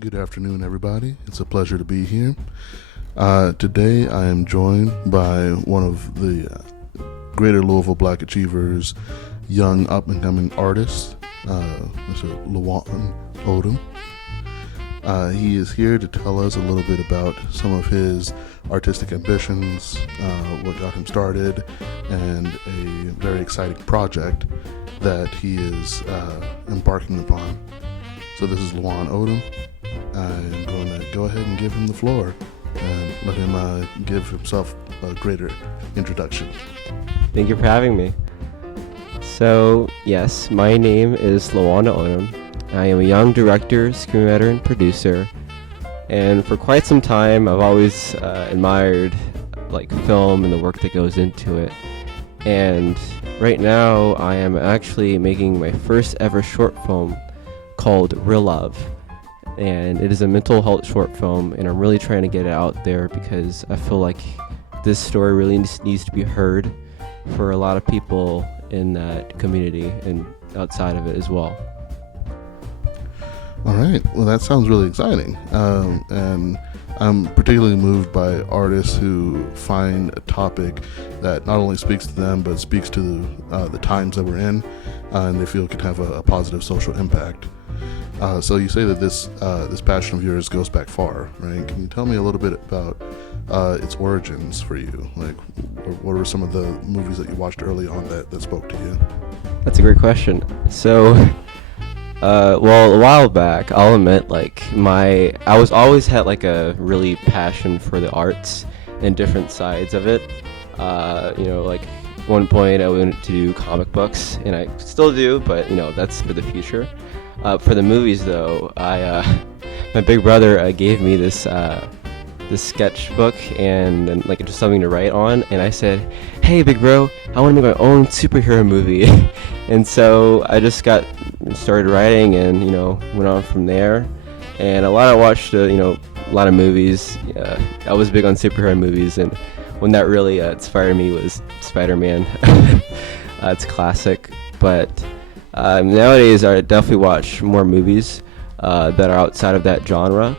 Good afternoon, everybody. It's a pleasure to be here. Today, I am joined by one of the Greater Louisville Black Achievers, young up-and-coming artist, Mr. LaJuan's Odom. He is here to tell us a little bit about some of his artistic ambitions, what got him started, and a very exciting project that he is embarking upon. So this is LaJuan's Odom. I'm going to go ahead and give him the floor and let him give himself a greater introduction. Thank you for having me. So, yes, my name is LaJuan's Odom. I am a young director, screenwriter, and producer. And for quite some time, I've always admired film and the work that goes into it. And right now, I am actually making my first ever short film called Real Love. And it is a mental health short film, and I'm really trying to get it out there because I feel like this story really needs to be heard for a lot of people in that community and outside of it as well. All right. Well, that sounds really exciting. And I'm particularly moved by artists who find a topic that not only speaks to them, but speaks to the times that we're in, and they feel can have a positive social impact. So you say that this passion of yours goes back far, right? Can you tell me a little bit about its origins for you? Like, what were some of the movies that you watched early on that spoke to you? That's a great question. So, a while back, I'll admit, I was always had a really passion for the arts and different sides of it. One point I went to do comic books, and I still do, but that's for the future. For the movies, though, my big brother gave me this sketchbook and just something to write on, and I said, "Hey, big bro, I want to make my own superhero movie." And so I just started writing, and went on from there. And I watched a lot of movies. I was big on superhero movies, and one that really inspired me was Spider-Man. It's classic, but nowadays I definitely watch more movies that are outside of that genre.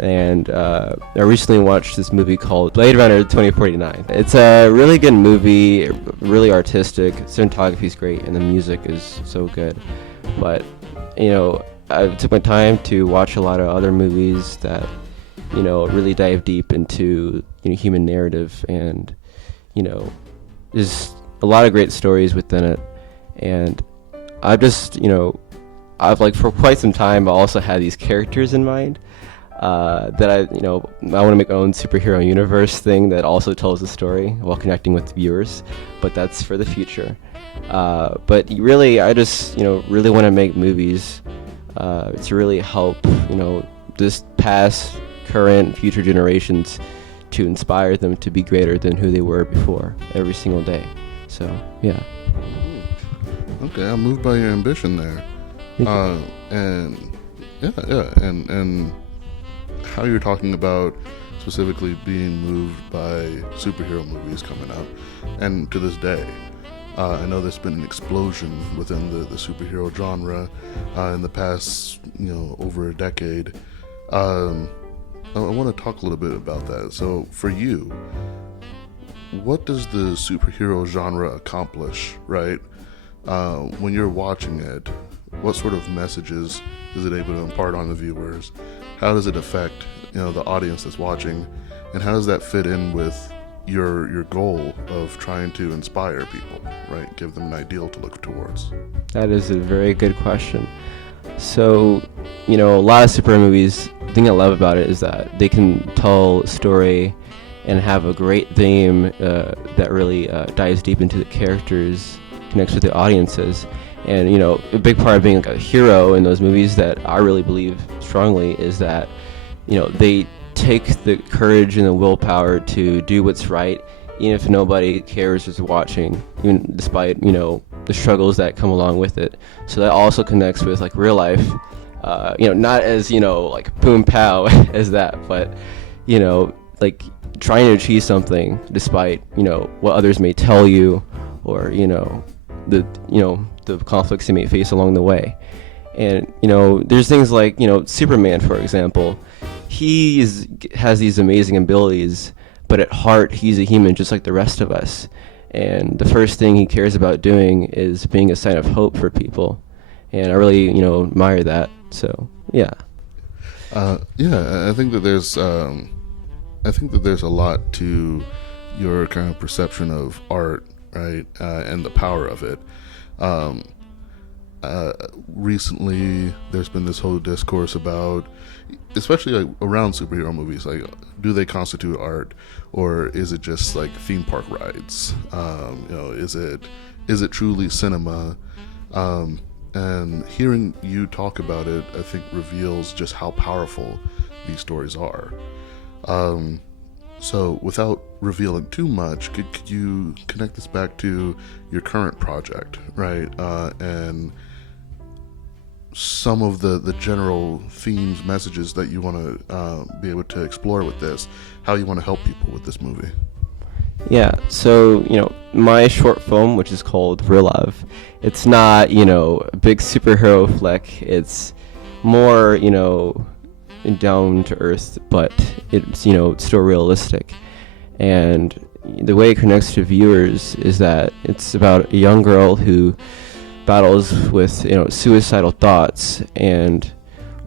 And I recently watched this movie called Blade Runner 2049. It's a really good movie, really artistic. Cinematography is great, and the music is so good. But I took my time to watch a lot of other movies that really dive deep into human narrative, and there's a lot of great stories within it. And I've just I've for quite some time I also had these characters in mind. That I want to make my own superhero universe thing that also tells a story while connecting with viewers, but that's for the future. But really, I just really want to make movies to really help this past, current, future generations, to inspire them to be greater than who they were before every single day. So yeah. Okay, I'm moved by your ambition there, and how you're talking about specifically being moved by superhero movies coming out, and to this day, I know there's been an explosion within the superhero genre in the past, over a decade. I want to talk a little bit about that. So for you, what does the superhero genre accomplish, right? When you're watching it, what sort of messages is it able to impart on the viewers? How does it affect the audience that's watching, and how does that fit in with your goal of trying to inspire people, right? Give them an ideal to look towards. That is a very good question. So a lot of superhero movies, the thing I love about it is that they can tell a story and have a great theme that really dives deep into the characters, connects with the audiences. And a big part of being a hero in those movies that I really believe strongly is that they take the courage and the willpower to do what's right, even if nobody cares who's watching, even despite the struggles that come along with it. So that also connects with real life, not as boom pow as that, but trying to achieve something despite what others may tell you, or the conflicts they may face along the way. And there's things like Superman, for example. Has these amazing abilities, but at heart he's a human just like the rest of us. And the first thing he cares about doing is being a sign of hope for people. And I really admire that. So yeah. Yeah, I think that there's a lot to your kind of perception of art, right, and the power of it. Recently, there's been this whole discourse about, especially like around superhero movies, like, do they constitute art, or is it just like theme park rides? Is it truly cinema? And hearing you talk about it, I think reveals just how powerful these stories are. So without revealing too much, could you connect this back to your current project, right? And some of the general themes, messages that you want to be able to explore with this, how you want to help people with this movie. Yeah, so, my short film, which is called Real Love, it's not, a big superhero flick. It's more, down to earth, but it's, still realistic. And the way it connects to viewers is that it's about a young girl who battles with, suicidal thoughts, and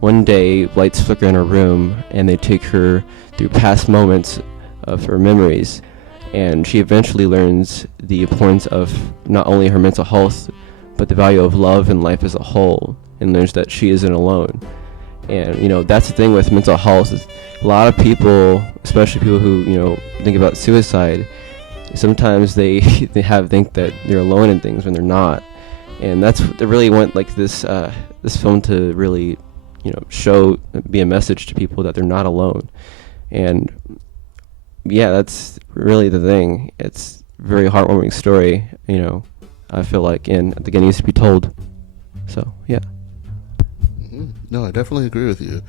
one day lights flicker in her room and they take her through past moments of her memories. And she eventually learns the importance of not only her mental health, but the value of love and life as a whole, and learns that she isn't alone. And, that's the thing with mental health. A lot of people, especially people who, think about suicide, sometimes they think that they're alone in things when they're not. And that's what they really want, like, this film to really, be a message to people that they're not alone. And yeah, that's really the thing. It's a very heartwarming story, I feel like, and I think it needs to be told. So, yeah. Mm-hmm. No, I definitely agree with you.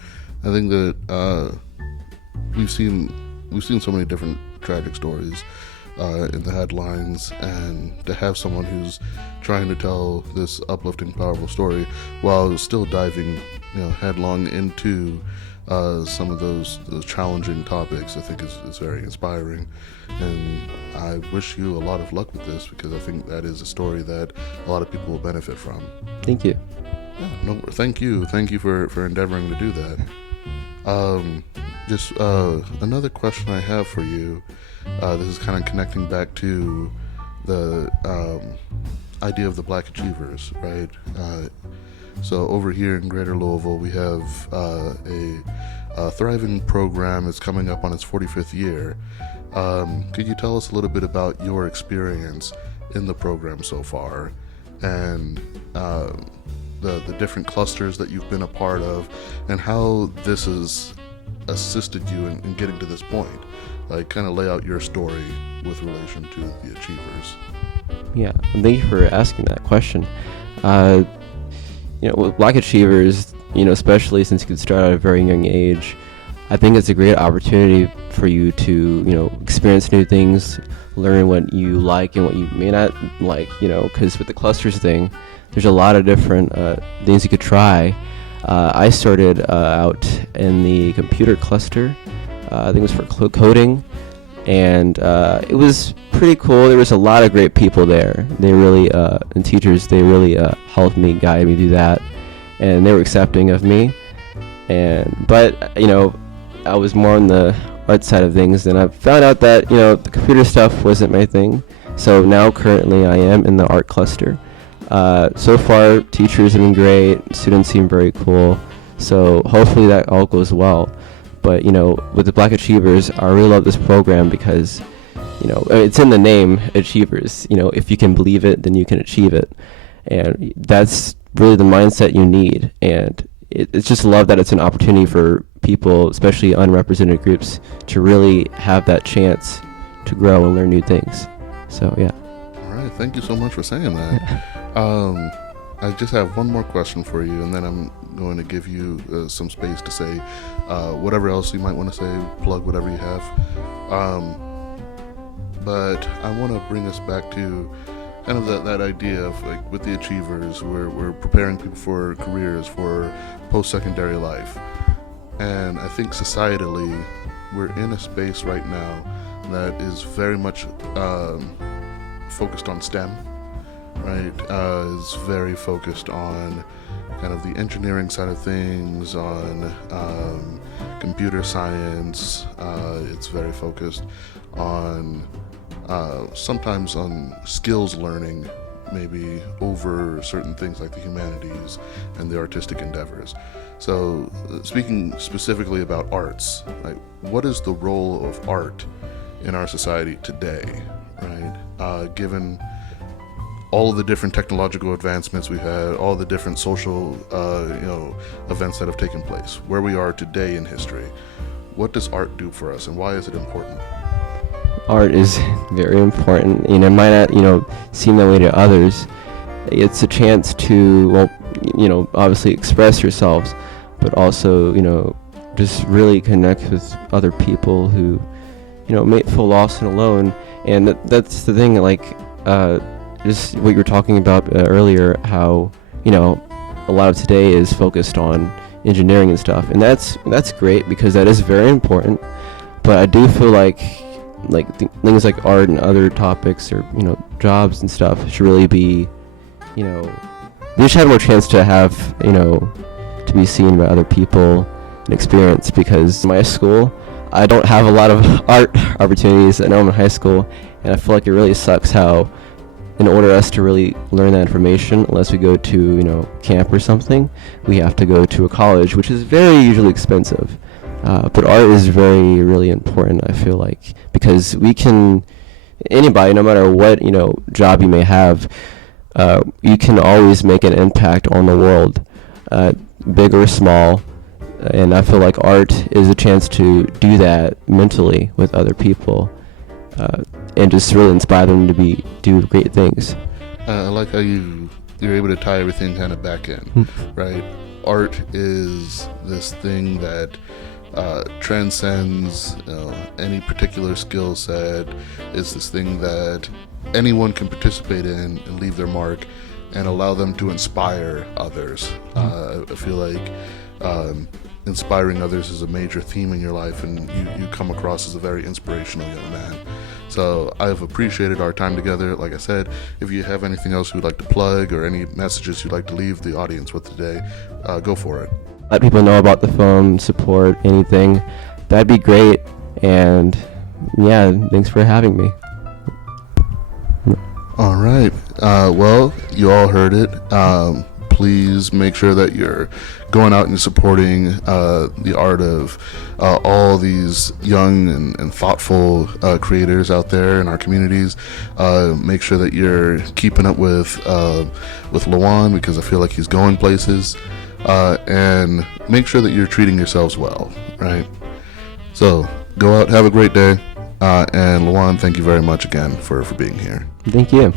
I think that we've seen so many different tragic stories in the headlines, and to have someone who's trying to tell this uplifting, powerful story while still diving, headlong into some of those challenging topics, I think is very inspiring. And I wish you a lot of luck with this, because I think that is a story that a lot of people will benefit from. Thank you. Yeah, no, thank you for endeavoring to do that. Just another question I have for you. This is kind of connecting back to the idea of the Black Achievers, right? So over here in Greater Louisville, we have a thriving program. It's coming up on its 45th year. Could you tell us a little bit about your experience in the program so far, and the different clusters that you've been a part of, and how this has assisted you in getting to this point? Like, kind of lay out your story with relation to the Achievers. Yeah, and thank you for asking that question. With Black Achievers, especially since you could start at a very young age, I think it's a great opportunity for you to, experience new things, learn what you like and what you may not like, because with the clusters thing, there's a lot of different things you could try. I started out in the computer cluster. I think it was for coding, and it was pretty cool. There was a lot of great people there. They really, and teachers, they really helped me, guide me do that, and they were accepting of me. But I was more on the art side of things, and I found out that the computer stuff wasn't my thing. So now currently I am in the art cluster. So far, teachers have been great. Students seem very cool. So hopefully that all goes well. But, with the Black Achievers, I really love this program because, it's in the name, Achievers. If you can believe it, then you can achieve it. And that's really the mindset you need. And it's just love that it's an opportunity for people, especially unrepresented groups, to really have that chance to grow and learn new things. So, yeah. All right. Thank you so much for saying that. I just have one more question for you, and then I'm going to give you some space to say whatever else you might want to say, plug whatever you have. But I want to bring us back to kind of that idea of like with the achievers, we're preparing people for careers, for post-secondary life. And I think societally, we're in a space right now that is very much focused on STEM, right? Is very focused on kind of the engineering side of things, on computer science. It's very focused on sometimes on skills learning, maybe over certain things like the humanities and the artistic endeavors. So speaking specifically about arts, like what is the role of art in our society today, right? Given all of the different technological advancements we've had, all the different social events that have taken place, where we are today in history, what does art do for us and why is it important? Art is very important. It might not, seem that way to others. It's a chance to, obviously express yourselves, but also, just really connect with other people who, may feel lost and alone. And that's the thing, just what you were talking about earlier, how, a lot of today is focused on engineering and stuff. And that's great because that is very important. But I do feel like things like art and other topics or jobs and stuff should really be they should have more chance to have to be seen by other people and experience, because in my school I don't have a lot of art opportunities. I know I'm in high school, and I feel like it really sucks how in order us to really learn that information, unless we go to camp or something, we have to go to a college, which is very usually expensive. But art is really important, I feel like, because anybody, no matter what, job you may have, you can always make an impact on the world, big or small. And I feel like art is a chance to do that mentally with other people, and just really inspire them to do great things. I like how you're able to tie everything kind of back in, right? Art is this thing that transcends any particular skill set. Is this thing that anyone can participate in and leave their mark and allow them to inspire others. I feel like inspiring others is a major theme in your life, and you come across as a very inspirational young man. So I've appreciated our time together. Like I said, if you have anything else you'd like to plug or any messages you'd like to leave the audience with today, go for it. Let people know about the film, support, anything. That'd be great. And yeah, thanks for having me. All right. Well, you all heard it. Please make sure that you're going out and supporting the art of all these young and thoughtful creators out there in our communities. Make sure that you're keeping up with LaJuan, because I feel like he's going places. And make sure that you're treating yourselves well, right? So go out, have a great day. And LaJuan, thank you very much again for being here. Thank you.